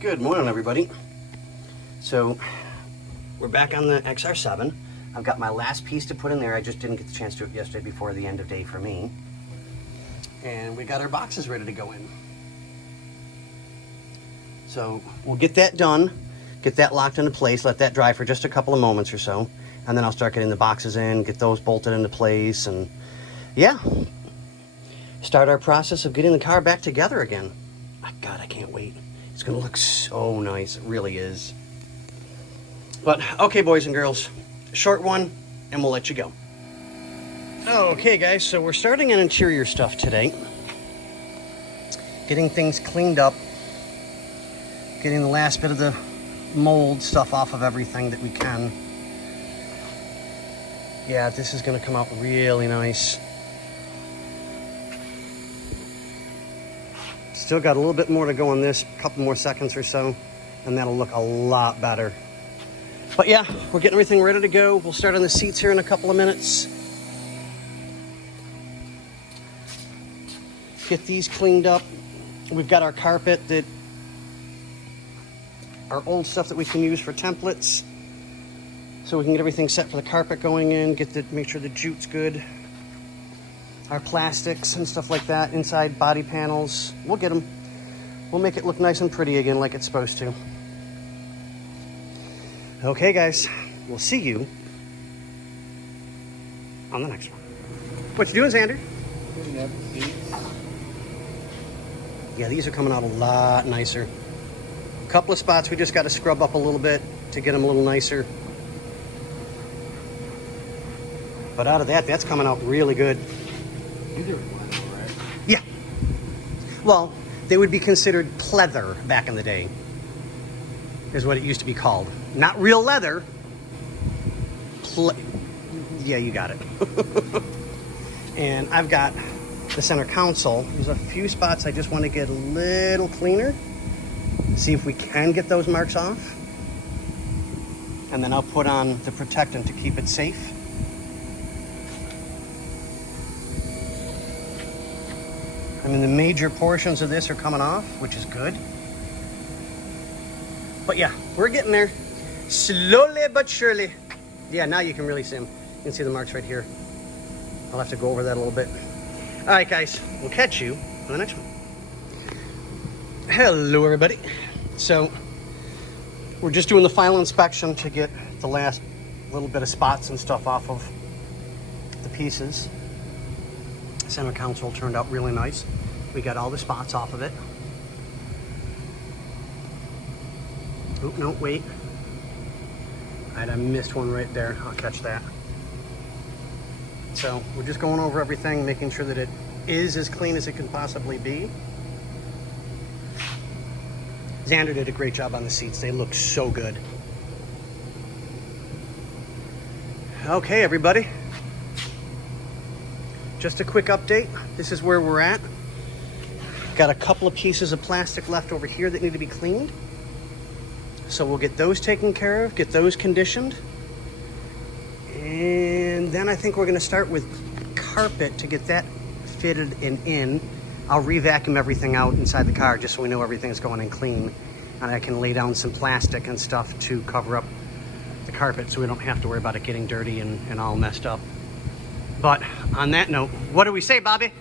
Good morning, everybody. So we're back on the XR7. I've got my last piece to put in there. I just didn't get the chance to do it yesterday before the end of day for me. And we got our boxes ready to go in. So we'll get that done, get that locked into place, let that dry for just a couple of moments or so, and then I'll start getting the boxes in, get those bolted into place, and yeah, start our process of getting the car back together again. God, I can't wait. It's gonna look so nice, it really is. But okay, boys and girls, short one, and we'll let you go. Okay, guys, so we're starting on interior stuff today. Getting things cleaned up, getting the last bit of the mold stuff off of everything that we can. Yeah, this is gonna come out really nice. Still got a little bit more to go on this, a couple more seconds or so, and that'll look a lot better. But yeah, we're getting everything ready to go. We'll start on the seats here in a couple of minutes. Get these cleaned up. We've got our carpet, our old stuff that we can use for templates. So we can get everything set for the carpet going in, make sure the jute's good. Our plastics and stuff like that, inside body panels, we'll get them. We'll make it look nice and pretty again like it's supposed to. Okay, guys, we'll see you on the next one. What you doing, Xander? Yeah, these are coming out a lot nicer. A couple of spots we just got to scrub up a little bit to get them a little nicer. But out of that, that's coming out really good. These are vinyl, right? Yeah. Well, they would be considered pleather back in the day, is what it used to be called. Not real leather. Yeah, you got it. And I've got the center console. There's a few spots I just want to get a little cleaner. See if we can get those marks off. And then I'll put on the protectant to keep it safe. I mean, the major portions of this are coming off, which is good. But yeah, we're getting there. Slowly but surely. Yeah, now you can really see them. You can see the marks right here. I'll have to go over that a little bit. All right, guys, we'll catch you on the next one. Hello, everybody. So we're just doing the final inspection to get the last little bit of spots and stuff off of the pieces. Center console turned out really nice. We got all the spots off of it. Oh, no, wait. All right, I missed one right there. I'll catch that. So we're just going over everything, making sure that it is as clean as it can possibly be. Xander did a great job on the seats. They look so good. Okay, everybody. Just a quick update. This is where we're at. Got a couple of pieces of plastic left over here that need to be cleaned. So we'll get those taken care of, get those conditioned. And then I think we're gonna start with carpet to get that fitted and in. I'll re-vacuum everything out inside the car just so we know everything's going in clean. And I can lay down some plastic and stuff to cover up the carpet so we don't have to worry about it getting dirty and all messed up. But on that note, what do we say, Bobby?